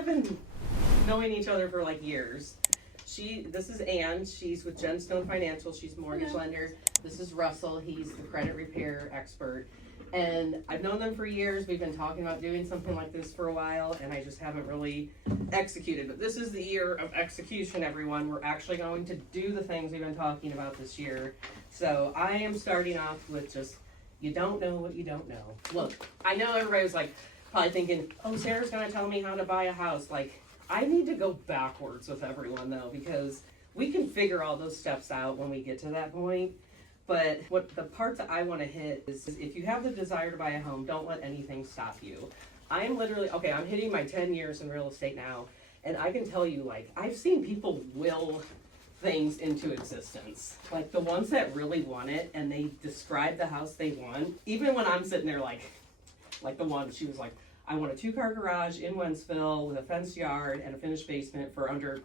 have been knowing each other for like years. This is Ann. She's with Genstone Financial. She's a mortgage lender. This is Russell. He's the credit repair expert. And I've known them for years. We've been talking about doing something like this for a while, and I just haven't really executed. But this is the year of execution, everyone. We're actually going to do the things we've been talking about this year. So I am starting off with just, you don't know what you don't know. Look, I know everybody was like, probably thinking, oh, Sarah's going to tell me how to buy a house. Like, I need to go backwards with everyone, though, because we can figure all those steps out when we get to that point. But what the part that I want to hit is if you have the desire to buy a home, don't let anything stop you. I am literally, okay, I'm hitting my 10 years in real estate now, and I can tell you, like, I've seen people will things into existence. Like, the ones that really want it, and they describe the house they want, even when I'm sitting there, like the one, she was like, I want a 2-car garage in Wentzville with a fenced yard and a finished basement for under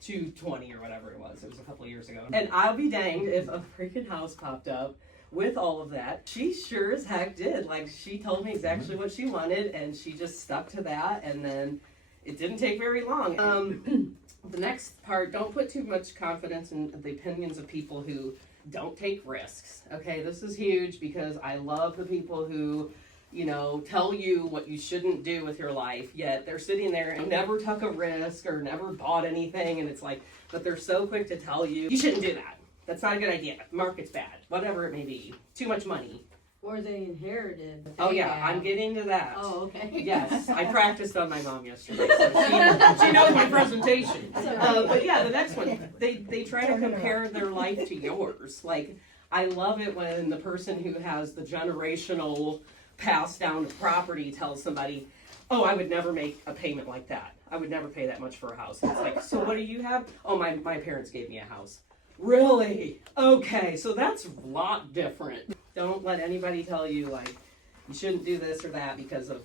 $220 or whatever it was. It was a couple of years ago. And I'll be danged if a freaking house popped up with all of that. She sure as heck did. Like, she told me exactly what she wanted, and she just stuck to that, and then it didn't take very long. The next part, don't put too much confidence in the opinions of people who don't take risks. Okay, this is huge because I love the people who, you know, tell you what you shouldn't do with your life, yet they're sitting there and never took a risk or never bought anything, and it's like, but they're so quick to tell you, you shouldn't do that. That's not a good idea. The market's bad. Whatever it may be. Too much money. Or they inherited. Oh yeah, I'm getting to that. Oh, okay. Yes, I practiced on my mom yesterday, so she knows my presentation. But yeah, the next one, they try to compare their life to yours. Like, I love it when the person who has the generational passed down property tells somebody, oh, I would never make a payment like that. I would never pay that much for a house. And it's like, so what do you have? Oh, my parents gave me a house. Really? Okay, so that's a lot different. Don't let anybody tell you, like, you shouldn't do this or that because of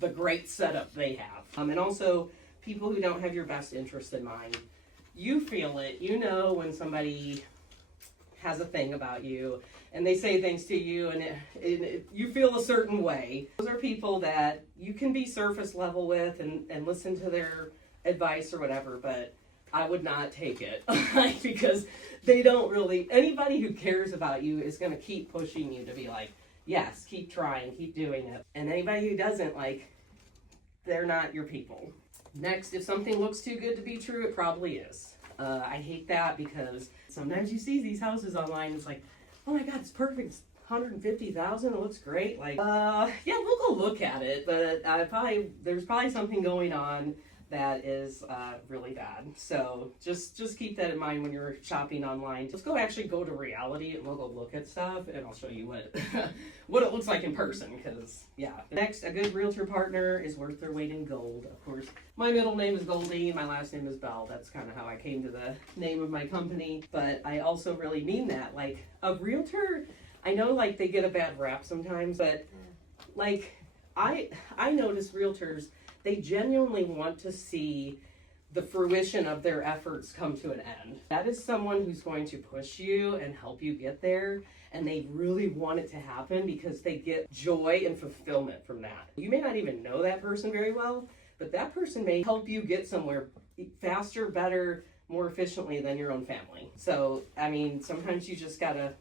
the great setup they have. And also, people who don't have your best interest in mind. You feel it. You know when somebody has a thing about you and they say things to you and you feel a certain way. Those are people that you can be surface level with and listen to their advice or whatever, but I would not take it because they don't really, anybody who cares about you is going to keep pushing you to be like, yes, keep trying, keep doing it. And anybody who doesn't, like, they're not your people. Next, if something looks too good to be true, it probably is. I hate that because sometimes you see these houses online, it's like, oh my God, it's perfect. It's $150,000. It looks great. Like, yeah, we'll go look at it, but there's probably something going on that is really bad. So just keep that in mind when you're shopping online. Just actually go to reality and we'll go look at stuff and I'll show you what what it looks like in person, because yeah. Next, a good realtor partner is worth their weight in gold. Of course, my middle name is Goldie, my last name is Bell. That's kind of how I came to the name of my company, but I also really mean that. Like, a realtor, I know, like, they get a bad rap sometimes, but like I notice realtors, they genuinely want to see the fruition of their efforts come to an end. That is someone who's going to push you and help you get there, and they really want it to happen because they get joy and fulfillment from that. You may not even know that person very well, but that person may help you get somewhere faster, better, more efficiently than your own family. So, I mean, sometimes you just gotta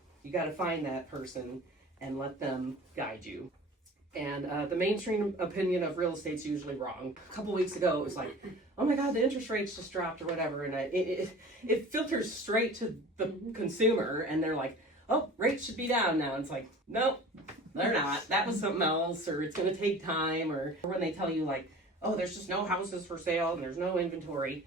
find that person and let them guide you. And the mainstream opinion of real estate's usually wrong. A couple weeks ago, it was like, oh my God, the interest rates just dropped or whatever. And it filters straight to the consumer, and they're like, oh, rates should be down now. And it's like, nope, they're not. That was something else, or it's going to take time. Or when they tell you, like, oh, there's just no houses for sale and there's no inventory.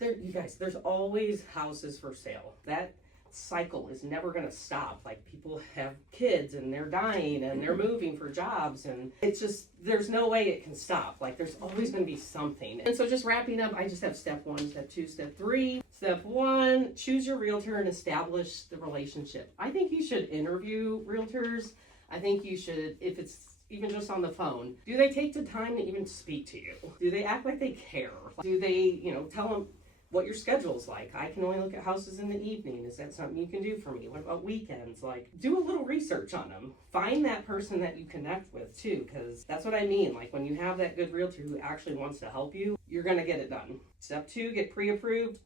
You guys, there's always houses for sale. That cycle is never going to stop. Like, people have kids and they're dying and they're moving for jobs, and it's just, there's no way it can stop. Like, there's always going to be something. And so, just wrapping up, I just have step 1, step 2, step 3. Step 1, choose your realtor and establish the relationship. I think you should interview realtors. I think you should, if it's even just on the phone, do they take the time to even speak to you? Do they act like they care? Do they, tell them, what your schedule's like. I can only look at houses in the evening. Is that something you can do for me? What about weekends? Like, do a little research on them. Find that person that you connect with too, because that's what I mean. Like, when you have that good realtor who actually wants to help you, you're gonna get it done. Step 2, get pre-approved.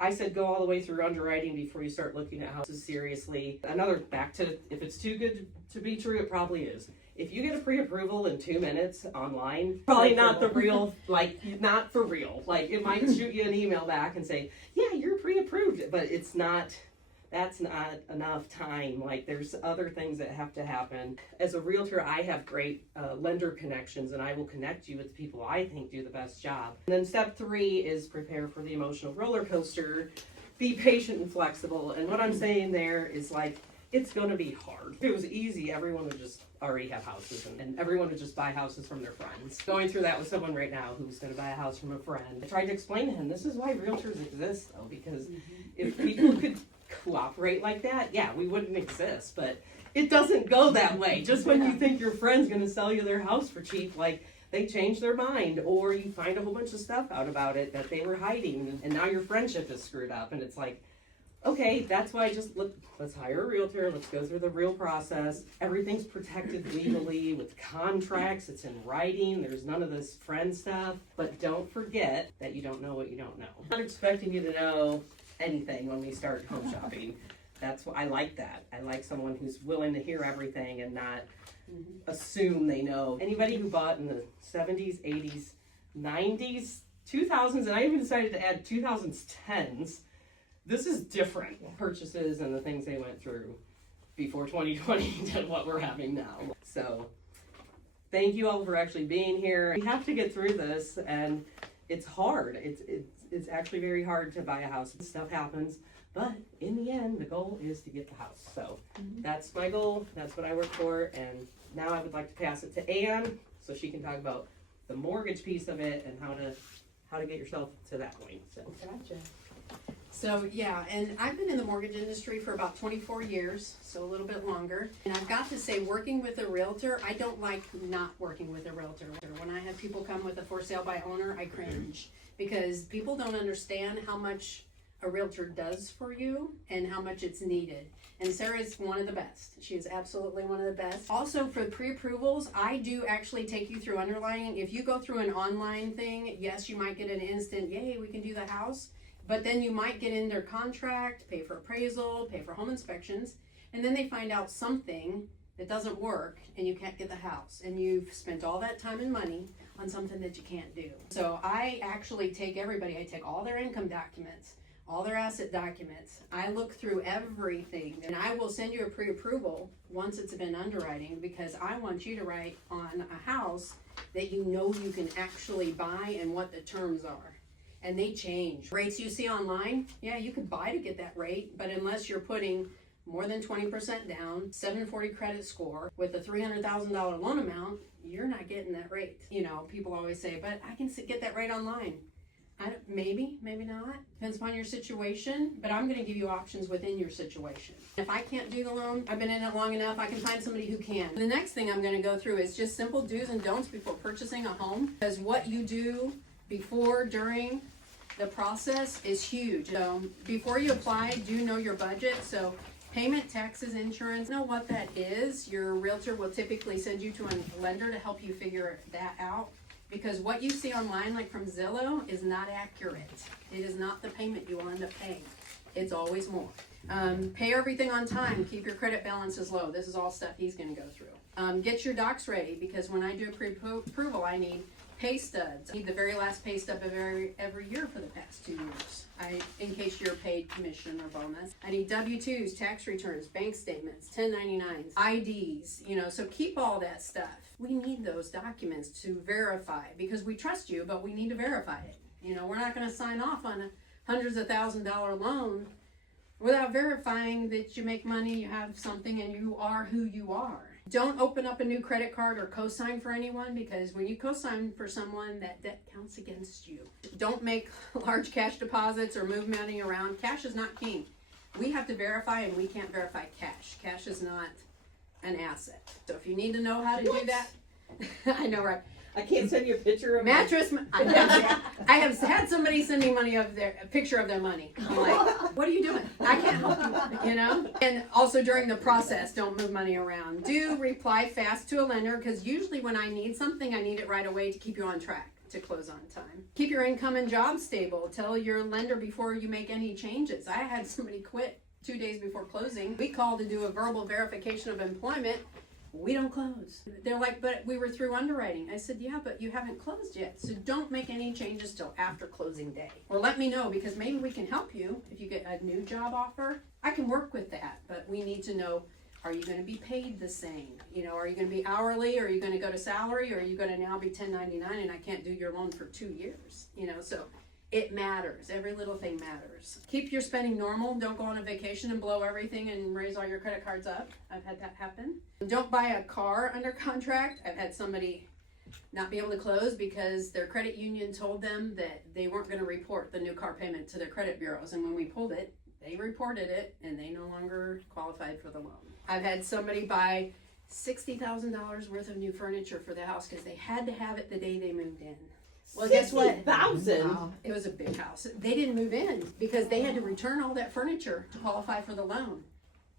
I said go all the way through underwriting before you start looking at houses seriously. Another, back to, if it's too good to be true, it probably is. If you get a pre-approval in 2 minutes online, probably not the real, like, not for real. Like, it might shoot you an email back and say, yeah, you're pre-approved, but it's not, that's not enough time. Like, there's other things that have to happen. As a realtor, I have great lender connections, and I will connect you with the people I think do the best job. And then step 3 is prepare for the emotional roller coaster. Be patient and flexible. And what I'm saying there is, like, it's going to be hard. If it was easy, everyone would just already have houses, and everyone would just buy houses from their friends. Going through that with someone right now who's going to buy a house from a friend. I tried to explain to him, this is why realtors exist, though, because if people could cooperate like that, yeah, we wouldn't exist, but it doesn't go that way. Just when you think your friend's going to sell you their house for cheap, like, they change their mind, or you find a whole bunch of stuff out about it that they were hiding, and now your friendship is screwed up, and it's like, okay, that's why let's hire a realtor, let's go through the real process. Everything's protected legally with contracts, it's in writing, there's none of this friend stuff. But don't forget that you don't know what you don't know. I'm not expecting you to know anything when we start home shopping. That's what I like that. I like someone who's willing to hear everything and not assume they know. Anybody who bought in the 70s, 80s, 90s, 2000s, and I even decided to add 2010s, this is different purchases and the things they went through before 2020 than what we're having now. So thank you all for actually being here. We have to get through this, and it's hard. It's actually very hard to buy a house. Stuff happens, but in the end, the goal is to get the house. So that's my goal. That's what I work for. And now I would like to pass it to Ann so she can talk about the mortgage piece of it and how to get yourself to that point. So. Gotcha. So yeah, and I've been in the mortgage industry for about 24 years, so a little bit longer. And I've got to say, working with a realtor, I don't like not working with a realtor. When I have people come with a for sale by owner, I cringe, because people don't understand how much a realtor does for you and how much it's needed. And Sarah is one of the best. She is absolutely one of the best. Also, for pre-approvals, I do actually take you through underwriting. If you go through an online thing, yes, you might get an instant, yay, we can do the house. But then you might get in their contract, pay for appraisal, pay for home inspections, and then they find out something that doesn't work and you can't get the house. And you've spent all that time and money on something that you can't do. So I actually take everybody, I take all their income documents, all their asset documents. I look through everything, and I will send you a pre-approval once it's been underwriting, because I want you to write on a house that you know you can actually buy and what the terms are. And they change. Rates you see online, yeah, you could buy to get that rate, but unless you're putting more than 20% down, 740 credit score with a $300,000 loan amount, you're not getting that rate. You know, people always say, but I can get that rate online. Maybe not. Depends upon your situation, but I'm going to give you options within your situation. If I can't do the loan, I've been in it long enough, I can find somebody who can. The next thing I'm going to go through is just simple do's and don'ts before purchasing a home, because what you do before, during the process is huge. So before you apply, do know your budget. So payment, taxes, insurance, know what that is. Your realtor will typically send you to a lender to help you figure that out, because what you see online, like from Zillow, is not accurate. It is not the payment you will end up paying. It's always more. Pay everything on time. Keep your credit balances low. This is all stuff he's going to go through. Get your docs ready, because when I do a pre-approval, I need pay stubs. I need the very last pay stub of every year for the past 2 years. In case you're paid commission or bonus. I need W-2s, tax returns, bank statements, 1099s, IDs, so keep all that stuff. We need those documents to verify, because we trust you, but we need to verify it. We're not going to sign off on a hundreds of $1,000s loan without verifying that you make money, you have something, and you are who you are. Don't open up a new credit card or co-sign for anyone, because when you co-sign for someone, that debt counts against you. Don't make large cash deposits or move money around. Cash is not king. We have to verify, and we can't verify cash. Cash is not an asset. So if you need to know how to do that, I know, right? I can't send you a picture of mattress. I have had somebody send me a picture of their money. I'm like, what are you doing? I can't help you, you know? And also during the process, don't move money around. Do reply fast to a lender, because usually when I need something, I need it right away to keep you on track to close on time. Keep your income and job stable. Tell your lender before you make any changes. I had somebody quit 2 days before closing. We called to do a verbal verification of employment. We don't close. They're like, but we were through underwriting. I said, yeah, but you haven't closed yet. So don't make any changes till after closing day. Or let me know, because maybe we can help you. If you get a new job offer, I can work with that. But we need to know, are you going to be paid the same? You know, are you going to be hourly? Or are you going to go to salary? Or are you going to now be 1099 and I can't do your loan for 2 years? You know, so it matters. Every little thing matters. Keep your spending normal. Don't go on a vacation and blow everything and raise all your credit cards up. I've had that happen. Don't buy a car under contract. I've had somebody not be able to close because their credit union told them that they weren't going to report the new car payment to their credit bureaus. And when we pulled it, they reported it and they no longer qualified for the loan. I've had somebody buy $60,000 worth of new furniture for the house because they had to have it the day they moved in. Well, guess what? 60,000. Wow. It was a big house. They didn't move in because they had to return all that furniture to qualify for the loan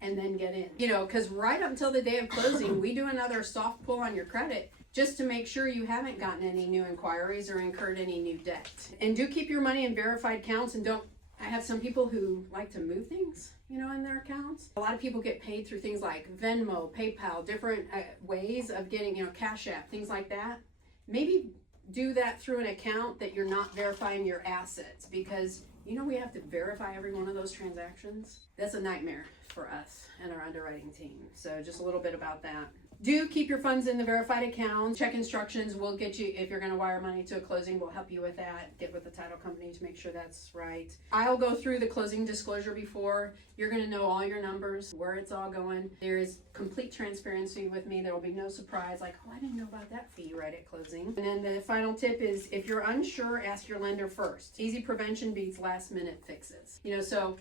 and then get in. You know, because right up until the day of closing, we do another soft pull on your credit just to make sure you haven't gotten any new inquiries or incurred any new debt. And do keep your money in verified accounts, and don't, I have some people who like to move things, you know, in their accounts. A lot of people get paid through things like Venmo, PayPal, different ways of getting, you know, Cash App, things like that. Maybe do that through an account that you're not verifying your assets, because you know we have to verify every one of those transactions. That's a nightmare for us and our underwriting team. So just a little bit about that. Do keep your funds in the verified account. Check instructions. We'll get you, if you're going to wire money to a closing, we'll help you with that. Get with the title company to make sure that's right. I'll go through the closing disclosure before. You're going to know all your numbers, where it's all going. There is complete transparency with me. There will be no surprise like, oh, I didn't know about that fee right at closing. And then the final tip is, if you're unsure, ask your lender first. Easy prevention beats last minute fixes. You know, so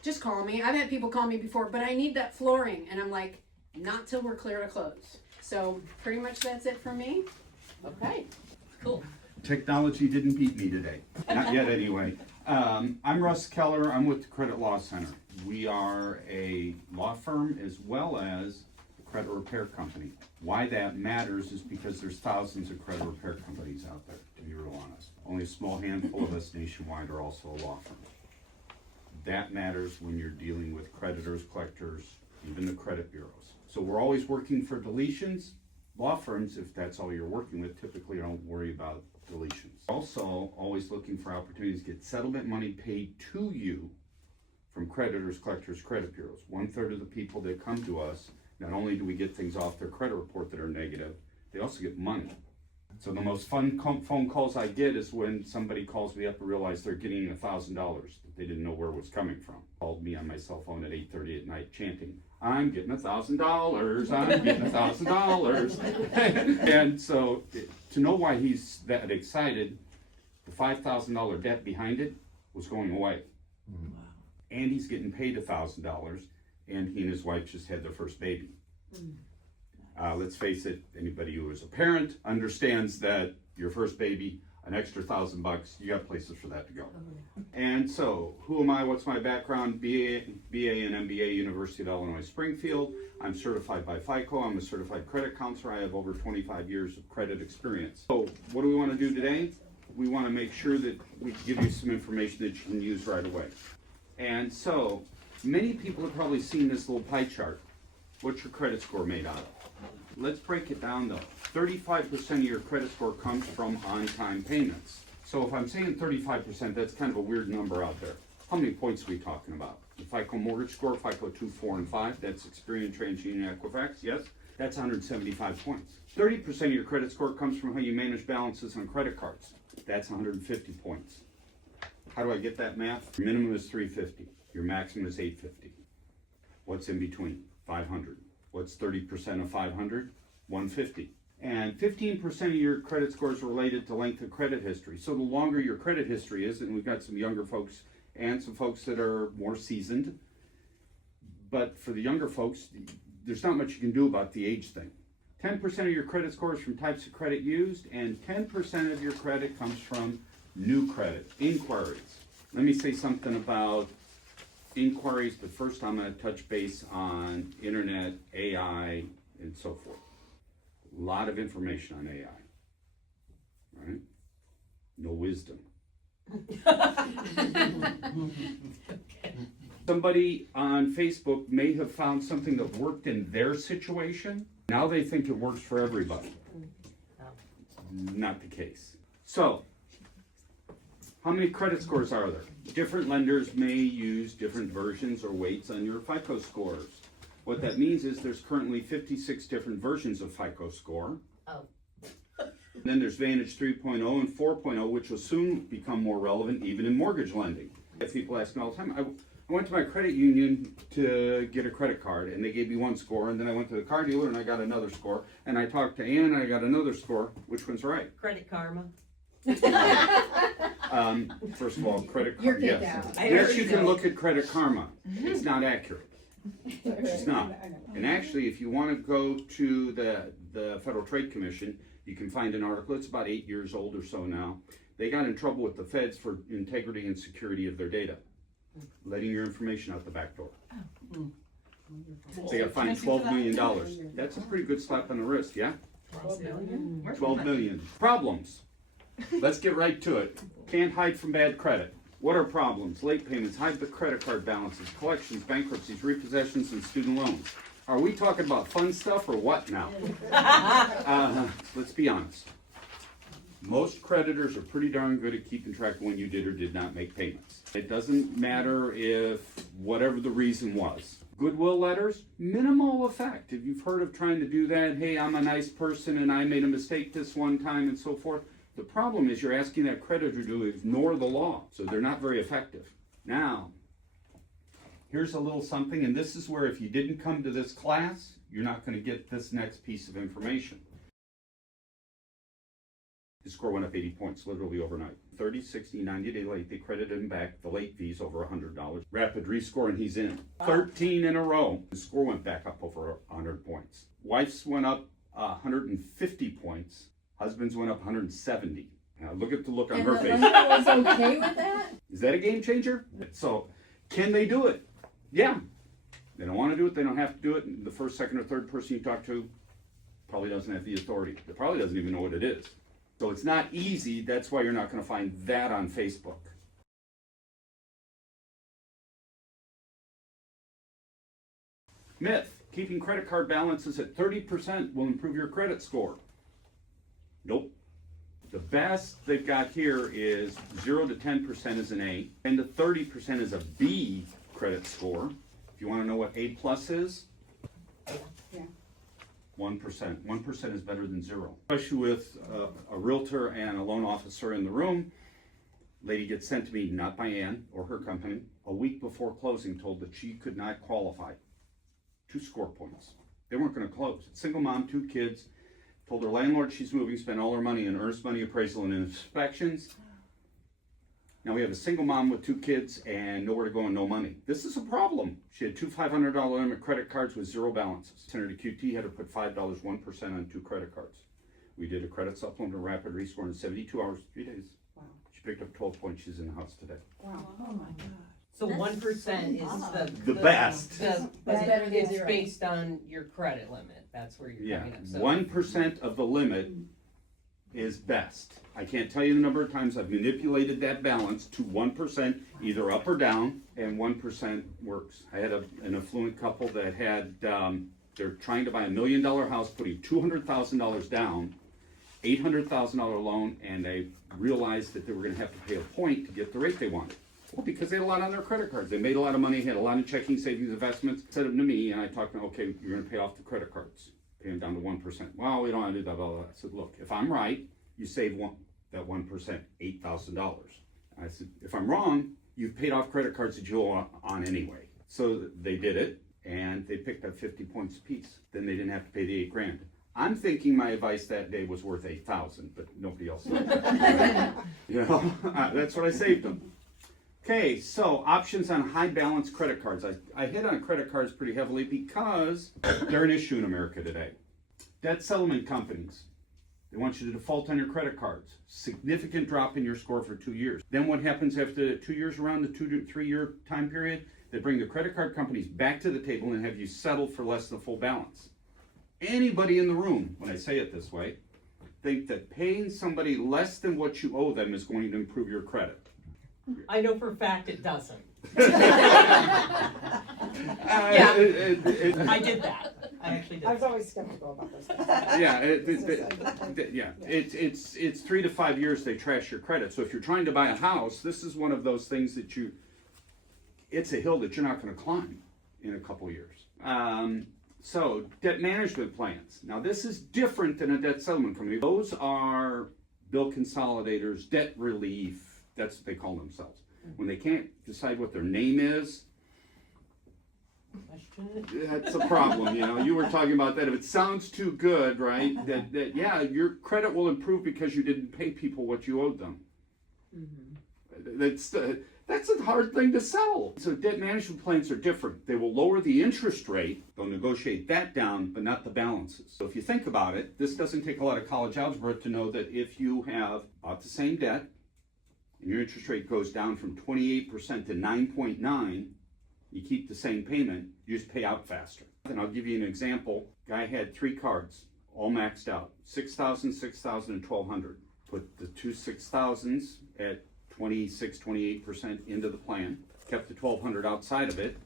just call me. I've had people call me before, but I need that flooring. And I'm like, not till we're clear to close. So pretty much that's it for me. Okay, cool. Technology didn't beat me today. Not yet anyway. I'm Russ Keller. I'm with the Credit Law Center. We are a law firm as well as a credit repair company. Why that matters is because there's thousands of credit repair companies out there, to be real honest. Only a small handful of us nationwide are also a law firm. That matters when you're dealing with creditors, collectors, even the credit bureaus. So we're always working for deletions. Law firms, if that's all you're working with, typically don't worry about deletions. Also, always looking for opportunities to get settlement money paid to you from creditors, collectors, credit bureaus. 1/3 of the people that come to us, not only do we get things off their credit report that are negative, they also get money. So the most fun phone calls I get is when somebody calls me up and realizes they're getting $1,000 that they didn't know where it was coming from. Called me on my cell phone at 8:30 at night chanting, I'm getting $1,000, I'm getting $1,000. And so to know why he's that excited, the $5,000 debt behind it was going away. Wow. And he's getting paid $1,000, and he and his wife just had their first baby. Let's face it, anybody who is a parent understands that your first baby, an extra $1,000, you got places for that to go. And so, who am I? What's my background? BA and MBA, University of Illinois Springfield. I'm certified by FICO. I'm a certified credit counselor. I have over 25 years of credit experience. So, what do we want to do today? We want to make sure that we give you some information that you can use right away. And so, many people have probably seen this little pie chart. What's your credit score made out of? Let's break it down though. 35% of your credit score comes from on-time payments. So if I'm saying 35%, that's kind of a weird number out there. How many points are we talking about? The FICO mortgage score, FICO 2, 4, and 5, that's Experian, TransUnion, Equifax, yes? That's 175 points. 30% of your credit score comes from how you manage balances on credit cards. That's 150 points. How do I get that math? Your minimum is 350. Your maximum is 850. What's in between? 500. What's 30% of 500? 150. And 15% of your credit score is related to length of credit history. So the longer your credit history is, and we've got some younger folks and some folks that are more seasoned, but for the younger folks, there's not much you can do about the age thing. 10% of your credit score is from types of credit used, and 10% of your credit comes from new credit, inquiries. Let me say something about inquiries, but first I'm going to touch base on internet, AI, and so forth. A lot of information on AI, right? No wisdom. Somebody on Facebook may have found something that worked in their situation. Now they think it works for everybody. Not the case. So, how many credit scores are there? Different lenders may use different versions or weights on your FICO scores. What that means is there's currently 56 different versions of FICO score. Oh. Then there's Vantage 3.0 and 4.0, which will soon become more relevant even in mortgage lending. People ask me all the time, I went to my credit union to get a credit card, and they gave me one score, and then I went to the car dealer and I got another score, and I talked to Ann and I got another score. Which one's right? Credit karma. First of all, credit You're karma, kicked yes. out. Yes, you can look at credit karma. It's not accurate. It's not. And actually, if you want to go to the Federal Trade Commission, you can find an article. It's about 8 years old or so now. They got in trouble with the feds for integrity and security of their data, letting your information out the back door. They got fined $12 million. That's a pretty good slap on the wrist, yeah? 12 million? 12 million. Problems. Let's get right to it. Can't hide from bad credit. What are problems? Late payments, high credit card balances, collections, bankruptcies, repossessions, and student loans. Are we talking about fun stuff or what now? Let's be honest. Most creditors are pretty darn good at keeping track of when you did or did not make payments. It doesn't matter if whatever the reason was. Goodwill letters, minimal effect. If you've heard of trying to do that, hey, I'm a nice person and I made a mistake this one time and so forth. The problem is you're asking that creditor to ignore the law, so they're not very effective. Now, here's a little something, and this is where if you didn't come to this class, you're not going to get this next piece of information. His score went up 80 points, literally overnight. 30, 60, 90-day late, they credited him back. The late fees over $100. Rapid rescore, and he's in. 13 in a row. His score went back up over 100 points. Wife's went up 150 points. Husband's went up 170. Now look at the look on her face. And the lender was okay with that? Is that a game changer? So, can they do it? Yeah. They don't want to do it, they don't have to do it. And the first, second, or third person you talk to probably doesn't have the authority. They probably doesn't even know what it is. So it's not easy, that's why you're not going to find that on Facebook. Myth, keeping credit card balances at 30% will improve your credit score. Nope. The best they've got here is 0 to 10% is an A, 10 to 30% is a B credit score. If you want to know what A plus is, 1%. 1% is better than 0. Especially with a realtor and a loan officer in the room. Lady gets sent to me, not by Ann or her company, a week before closing, told that she could not qualify. 2 score points. They weren't going to close. Single mom, 2 kids. Told her landlord she's moving, spent all her money in earnest money appraisal and inspections. Now we have a single mom with 2 kids and nowhere to go and no money. This is a problem. She had 2 $500 limit credit cards with 0 balances. Sent her to QT, had to put $5, 1% on 2 credit cards. We did a credit supplement, a rapid rescore in 72 hours, 3 days. Wow. She picked up 12 points. She's in the house today. Wow. Oh my God. So 1% is The best. But better than it's 0. based on your credit limit. That's where you're Yeah, coming up. So 1% of the limit is best. I can't tell you the number of times I've manipulated that balance to 1%, either up or down, and 1% works. I had an affluent couple that had, they're trying to buy $1 million house, putting $200,000 down, $800,000 loan, and they realized that they were gonna have to pay a point to get the rate they wanted. Well, because they had a lot on their credit cards. They made a lot of money, had a lot of checking, savings, investments. Sent them to me, and I talked to them, okay, you're gonna pay off the credit cards. Pay them down to 1%. Well, we don't wanna do that, blah, blah, blah. I said, look, if I'm right, you save that 1%, $8,000. I said, if I'm wrong, you've paid off credit cards that you owe on anyway. So they did it, and they picked up 50 points apiece. Then they didn't have to pay the $8,000. I'm thinking my advice that day was worth $8,000, but nobody else did. You know, that's what I saved them. Okay, so options on high balance credit cards. I hit on credit cards pretty heavily because they're an issue in America today. Debt settlement companies. They want you to default on your credit cards. Significant drop in your score for 2 years. Then what happens after 2 years, around the 2 to 3 year time period? They bring the credit card companies back to the table and have you settle for less than full balance. Anybody in the room, when I say it this way, think that paying somebody less than what you owe them is going to improve your credit? I know for a fact it doesn't. Yeah. I did that. I actually did. I was always skeptical about those things. Yeah, Yeah. it's 3 to 5 years they trash your credit. So if you're trying to buy a house, this is one of those things that it's a hill that you're not going to climb in a couple years. So debt management plans. Now this is different than a debt settlement company. Those are bill consolidators, debt relief. That's what they call themselves. When they can't decide what their name is, that's a problem. You were talking about that. If it sounds too good, right? That yeah, your credit will improve because you didn't pay people what you owed them. That's a hard thing to sell. So debt management plans are different. They will lower the interest rate. They'll negotiate that down, but not the balances. So if you think about it, this doesn't take a lot of college algebra to know that if you have bought the same debt and your interest rate goes down from 28% to 9.9, you keep the same payment, you just pay out faster. And I'll give you an example. Guy had 3 cards, all maxed out, 6,000, 6,000, and 1,200. Put the 2 6,000s at 26, 28% into the plan, kept the 1,200 outside of it.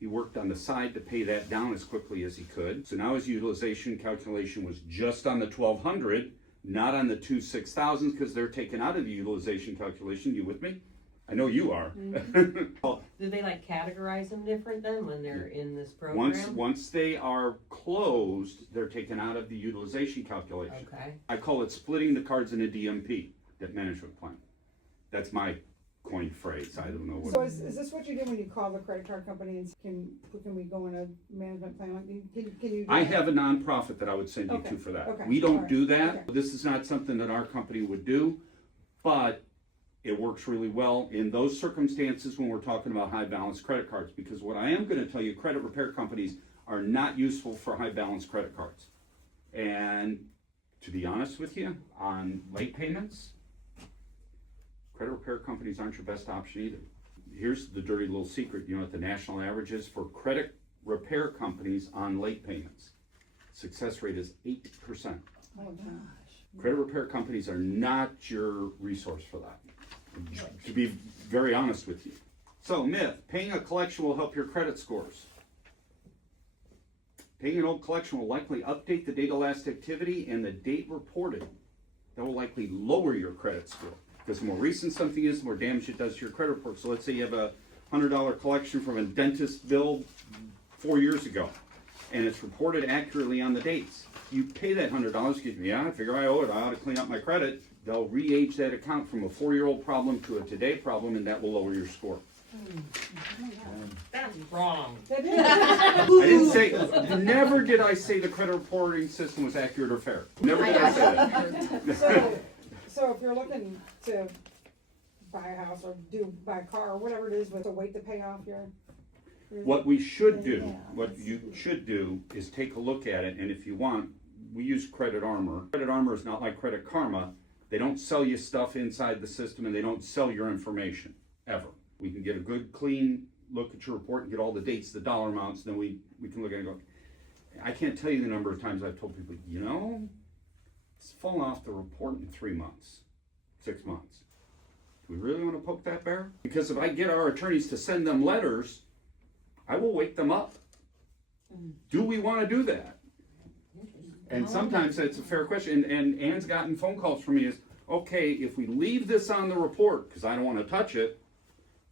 He worked on the side to pay that down as quickly as he could. So now his utilization calculation was just on the 1,200, not on the 2 6,000s, because they're taken out of the utilization calculation. You with me? I know you are. Do they categorize them different then when they're in this program? Once they are closed, they're taken out of the utilization calculation. Okay. I call it splitting the cards in a DMP, debt management plan. That's my coined phrase. I don't know what. So is this what you do when you call the credit card company and can we go in a management plan? Can you do I that? have a nonprofit that I would send you Okay, to for that. okay, We don't alright, do that. okay. This is not something that our company would do, but it works really well in those circumstances when we're talking about high balance credit cards. Because what I am going to tell you, credit repair companies are not useful for high balance credit cards. And to be honest with you, on late payments, credit repair companies aren't your best option either. Here's the dirty little secret. You know what the national average is for credit repair companies on late payments? Success rate is 8%. Oh, gosh. Credit repair companies are not your resource for that, to be very honest with you. So, myth, paying a collection will help your credit scores. Paying an old collection will likely update the date of last activity and the date reported. That will likely lower your credit score. Because the more recent something is, the more damage it does to your credit report. So let's say you have a $100 collection from a dentist bill 4 years ago, and it's reported accurately on the dates. You pay that $100, I figure I owe it, I ought to clean up my credit. They'll re-age that account from a 4-year-old problem to a today problem, and that will lower your score. That's wrong. I didn't say, never did I say the credit reporting system was accurate or fair. Never did I say that. So if you're looking to buy a house or buy a car or whatever it is, with a wait to pay off your What we should do, what you should do is take a look at it, and if you want, we use Credit Armor. Credit Armor is not like Credit Karma. They don't sell you stuff inside the system, and they don't sell your information, ever. We can get a good, clean look at your report and get all the dates, the dollar amounts, then we can look at it and go, I can't tell you the number of times I've told people, it's fallen off the report in 3 months, 6 months. Do we really want to poke that bear? Because if I get our attorneys to send them letters, I will wake them up. Do we want to do that? And sometimes that's a fair question. And Ann's gotten phone calls from me is, okay, if we leave this on the report, because I don't want to touch it,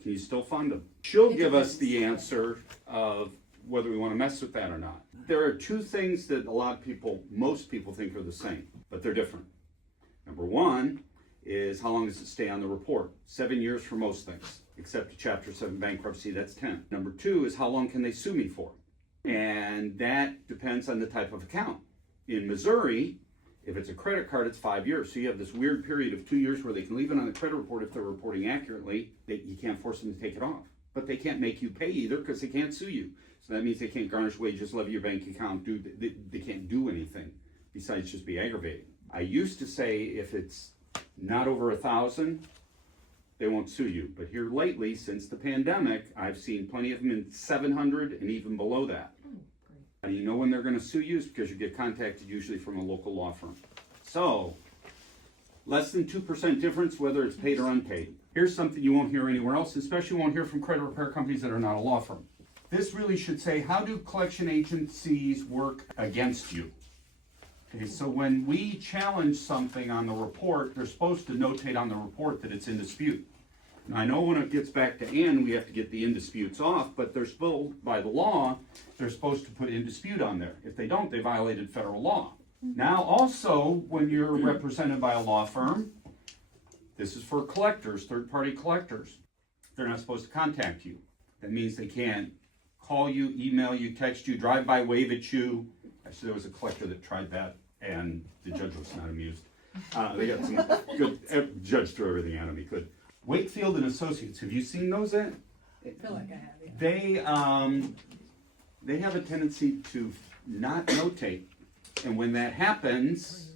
can you still fund them? She'll give us the answer of whether we want to mess with that or not. There are 2 things that most people think are the same, but they're different. Number 1 is how long does it stay on the report? 7 years for most things, except a Chapter 7 bankruptcy, that's 10. Number 2 is how long can they sue me for? And that depends on the type of account. In Missouri, if it's a credit card, it's 5 years. So you have this weird period of 2 years where they can leave it on the credit report if they're reporting accurately. You can't force them to take it off. But they can't make you pay either because they can't sue you. So that means they can't garnish wages, levy your bank account, they can't do anything besides just be aggravating. I used to say if it's not over 1,000, they won't sue you. But here lately, since the pandemic, I've seen plenty of them in 700 and even below that. And you know when they're gonna sue you is because you get contacted usually from a local law firm. So, less than 2% difference whether it's paid or unpaid. Here's something you won't hear anywhere else, especially you won't hear from credit repair companies that are not a law firm. This really should say, how do collection agencies work against you? Okay, so when we challenge something on the report, they're supposed to notate on the report that it's in dispute. Now, I know when it gets back to Ann, we have to get the in disputes off, but they're supposed, by the law, they're supposed to put in dispute on there. If they don't, they violated federal law. Now, also, when you're represented by a law firm, this is for collectors, third-party collectors. They're not supposed to contact you. That means they can't call you, email you, text you, drive by, wave at you. Actually, there was a collector that tried that, and the judge was not amused. They got some good, judge threw everything at him he could. Wakefield and Associates, have you seen those yet? I feel like I have, yeah. They have a tendency to not notate, and when that happens,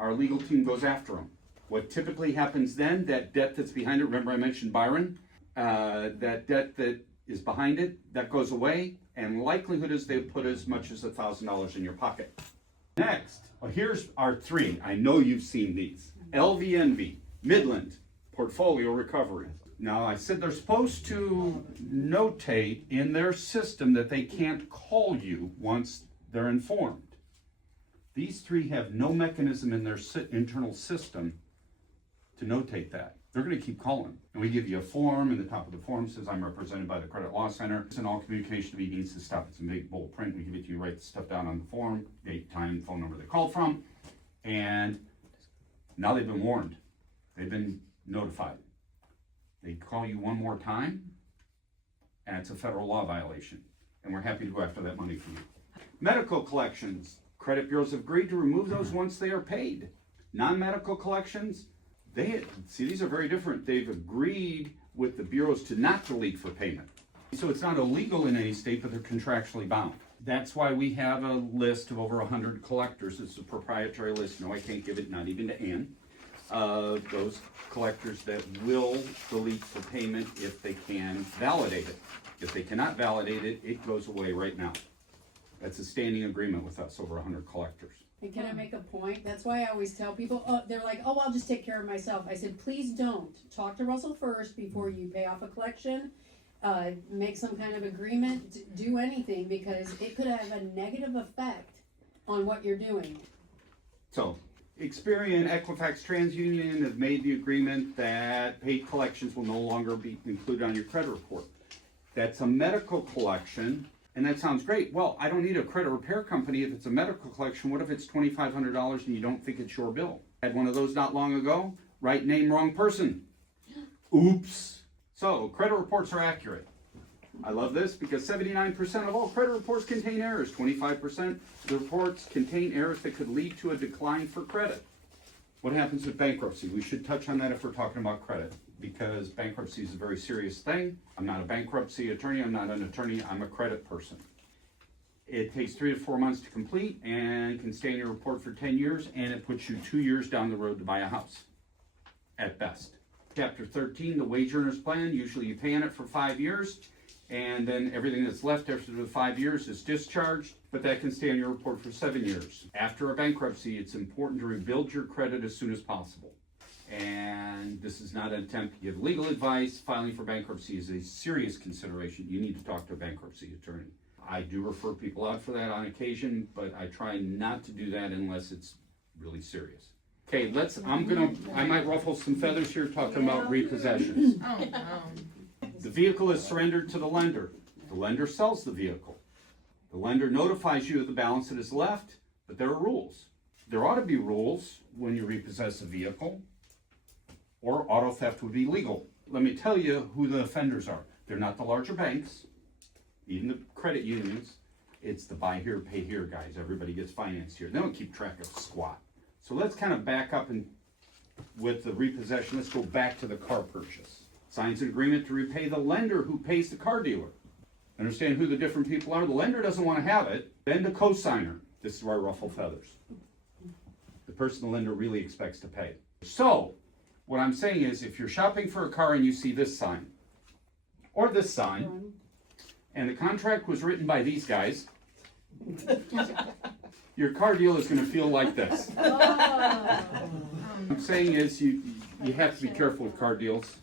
our legal team goes after them. What typically happens then, that debt that's behind it, remember I mentioned Byron? That debt that is behind it, that goes away, and likelihood is they put as much as $1,000 in your pocket. Next, well, here's our three. I know you've seen these. LVNV, Midland, Portfolio Recovery. Now, I said they're supposed to notate in their system that they can't call you once they're informed. These three have no mechanism in their internal system to notate that. They're going to keep calling. And we give you a form, and the top of the form says, I'm represented by the Credit Law Center. And all communication to me needs to stop. It's in big, bold print. We give it to you, write the stuff down on the form, date, time, phone number they called from. And now they've been warned. They've been notified. They call you one more time, and it's a federal law violation. And we're happy to go after that money from you. Medical collections. Credit bureaus have agreed to remove those once they are paid. Non-medical collections, these are very different. They've agreed with the bureaus to not delete for payment. So it's not illegal in any state, but they're contractually bound. That's why we have a list of over 100 collectors. It's a proprietary list. No, I can't give it, not even to Ann. Those collectors that will delete for payment if they can validate it. If they cannot validate it, it goes away right now. That's a standing agreement with us, over 100 collectors. And can I make a point? That's why I always tell people, they're like, oh, I'll just take care of myself. I said, please don't. Talk to Russell first before you pay off a collection. Make some kind of agreement, do anything, because it could have a negative effect on what you're doing. So, Experian, Equifax, TransUnion have made the agreement that paid collections will no longer be included on your credit report. That's a medical collection. And that sounds great. Well, I don't need a credit repair company if it's a medical collection. What if it's $2,500 and you don't think it's your bill? Had one of those not long ago. Right name, wrong person. Oops. So, credit reports are accurate. I love this because 79% of all credit reports contain errors. 25% of the reports contain errors that could lead to a decline for credit. What happens with bankruptcy? We should touch on that if we're talking about credit, because bankruptcy is a very serious thing. I'm not a bankruptcy attorney, I'm not an attorney, I'm a credit person. It takes 3 to 4 months to complete and can stay in your report for 10 years, and it puts you 2 years down the road to buy a house, at best. Chapter 13, the wage earners plan, usually you pay on it for 5 years, and then everything that's left after the 5 years is discharged, but that can stay on your report for 7 years. After a bankruptcy, it's important to rebuild your credit as soon as possible. And this is not an attempt to give legal advice. Filing for bankruptcy is a serious consideration. You need to talk to a bankruptcy attorney. I do refer people out for that on occasion, but I try not to do that unless it's really serious. Okay, I might ruffle some feathers here talking about repossessions. Oh, no. The vehicle is surrendered to the lender. The lender sells the vehicle. The lender notifies you of the balance that is left, but there are rules. There ought to be rules when you repossess a vehicle, or auto theft would be legal. Let me tell you who the offenders are. They're not the larger banks, even the credit unions. It's the buy here, pay here guys. Everybody gets financed here. They don't keep track of squat. So let's kind of back up and with the repossession, let's go back to the car purchase. Signs an agreement to repay the lender who pays the car dealer. Understand who the different people are? The lender doesn't want to have it. Then the cosigner. This is where I ruffle feathers. The person, the lender, really expects to pay. So, what I'm saying is, if you're shopping for a car and you see this sign, or this sign, and the contract was written by these guys, your car deal is gonna feel like this. What I'm saying is, you have to be careful with car deals.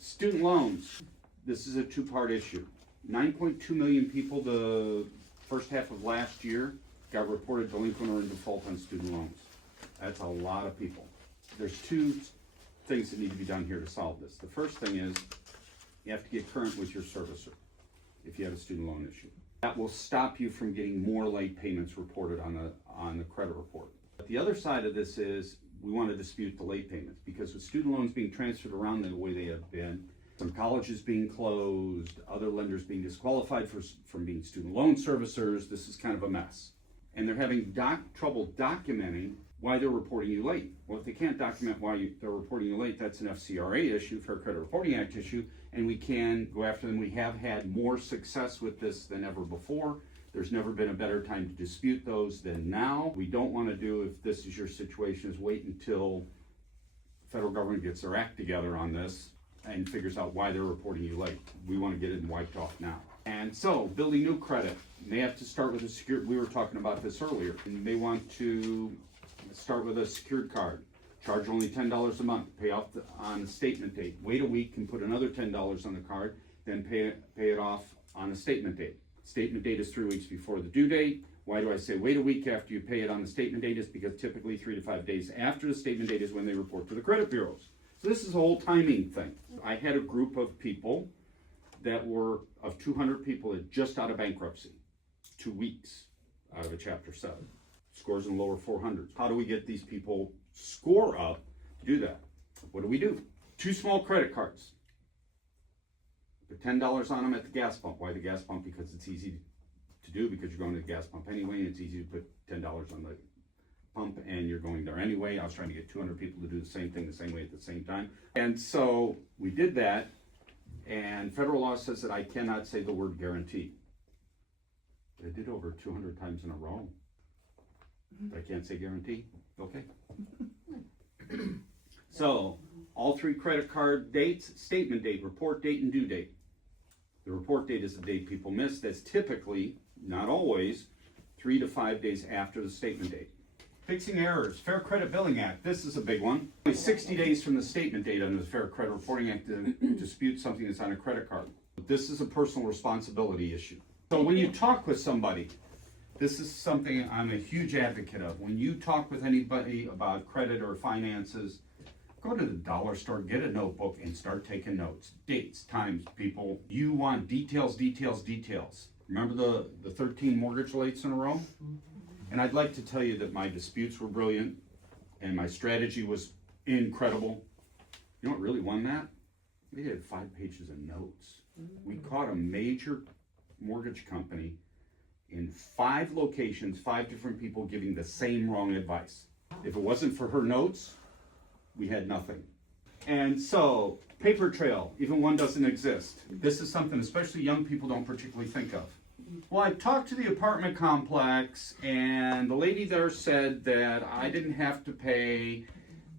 Student loans, this is a two-part issue. 9.2 million people the first half of last year got reported delinquent or in default on student loans. That's a lot of people. There's two things that need to be done here to solve this. The first thing is, you have to get current with your servicer if you have a student loan issue. That will stop you from getting more late payments reported on the credit report. But the other side of this is, we want to dispute the late payments, because with student loans being transferred around the way they have been, some colleges being closed, other lenders being disqualified from being student loan servicers, this is kind of a mess. And they're having trouble documenting why they're reporting you late. Well, if they can't document why they're reporting you late, that's an FCRA issue, Fair Credit Reporting Act issue, and we can go after them. We have had more success with this than ever before. There's never been a better time to dispute those than now. We don't want to do, if this is your situation, is wait until the federal government gets their act together on this and figures out why they're reporting you late. We want to get it wiped off now. And so, building new credit, they have to start with a secured, we were talking about this earlier, and they want to start with a secured card. Charge only $10 a month, pay off on the statement date. Wait a week and put another $10 on the card, then pay it off on the statement date. Statement date is 3 weeks before the due date. Why do I say wait a week after you pay it on the statement date? Is because typically 3 to 5 days after the statement date is when they report to the credit bureaus. So this is a whole timing thing. I had a group of people that were, of 200 people that just out of bankruptcy, 2 weeks out of a Chapter 7. Scores in the lower 400s. How do we get these people score up to do that? What do? 2 small credit cards. Put $10 on them at the gas pump. Why the gas pump? Because it's easy to do, because you're going to the gas pump anyway, and it's easy to put $10 on the pump and you're going there anyway. I was trying to get 200 people to do the same thing the same way at the same time. And so we did that, and federal law says that I cannot say the word guarantee. I did over 200 times in a row. I can't say guarantee. Okay. So, all 3 credit card dates: statement date, report date, and due date. The report date is the date people miss. That's typically, not always, 3 to 5 days after the statement date. Fixing errors, Fair Credit Billing Act. This is a big one. Only 60 days from the statement date under the Fair Credit Reporting Act to dispute something that's on a credit card. This is a personal responsibility issue. So when you talk with somebody, this is something I'm a huge advocate of. When you talk with anybody about credit or finances, go to the dollar store, get a notebook, and start taking notes. Dates, times, people. You want details, details, details. Remember the 13 mortgage lates in a row? And I'd like to tell you that my disputes were brilliant, and my strategy was incredible. You know what really won that? We had 5 pages of notes. We caught a major mortgage company in 5 locations, 5 different people giving the same wrong advice. If it wasn't for her notes, we had nothing. And so, paper trail, even one doesn't exist. This is something especially young people don't particularly think of. Well, I talked to the apartment complex, and the lady there said that I didn't have to pay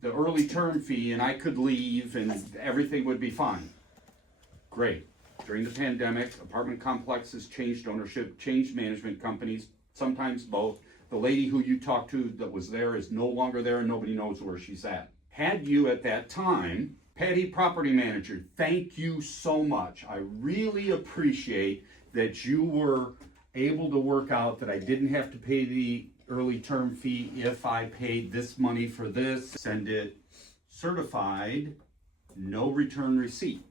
the early term fee and I could leave and everything would be fine. Great. During the pandemic, apartment complexes changed ownership, changed management companies, sometimes both. The lady who you talked to that was there is no longer there and nobody knows where she's at. Had you at that time, Patty Property Manager, thank you so much. I really appreciate that you were able to work out that I didn't have to pay the early term fee if I paid this money for this. Send it certified, no return receipt.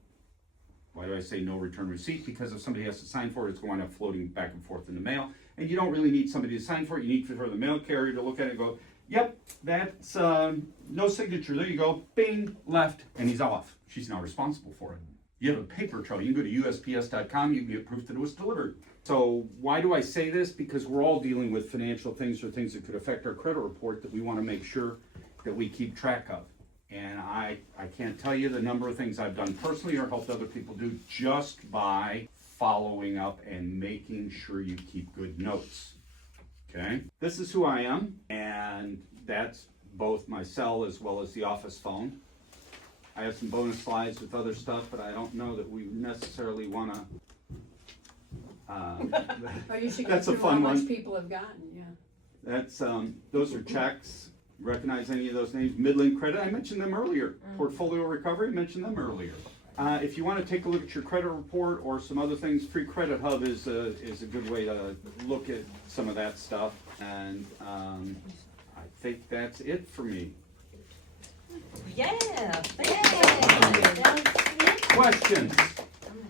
Why do I say no return receipt? Because if somebody has to sign for it, it's going to be floating back and forth in the mail. And you don't really need somebody to sign for it. You need for the mail carrier to look at it and go, yep, that's no signature. There you go. Bing, left, and he's off. She's now responsible for it. You have a paper trail. You can go to USPS.com. You can get proof that it was delivered. So why do I say this? Because we're all dealing with financial things or things that could affect our credit report that we want to make sure that we keep track of. And I can't tell you the number of things I've done personally or helped other people do just by following up and making sure you keep good notes. Okay, this is who I am, and that's both my cell as well as the office phone. I have some bonus slides with other stuff, but I don't know that we necessarily wanna, Oh, you should go That's a through how fun much one. people have gotten, yeah. that's, those are checks. Recognize any of those names? Midland Credit, I mentioned them earlier. Portfolio Recovery, I mentioned them earlier. If you wanna take a look at your credit report or some other things, Free Credit Hub is a good way to look at some of that stuff. And, I think that's it for me. Yeah, thank you. Questions?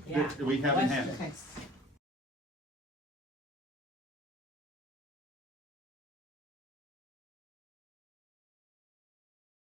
Yeah. That we haven't had. Questions.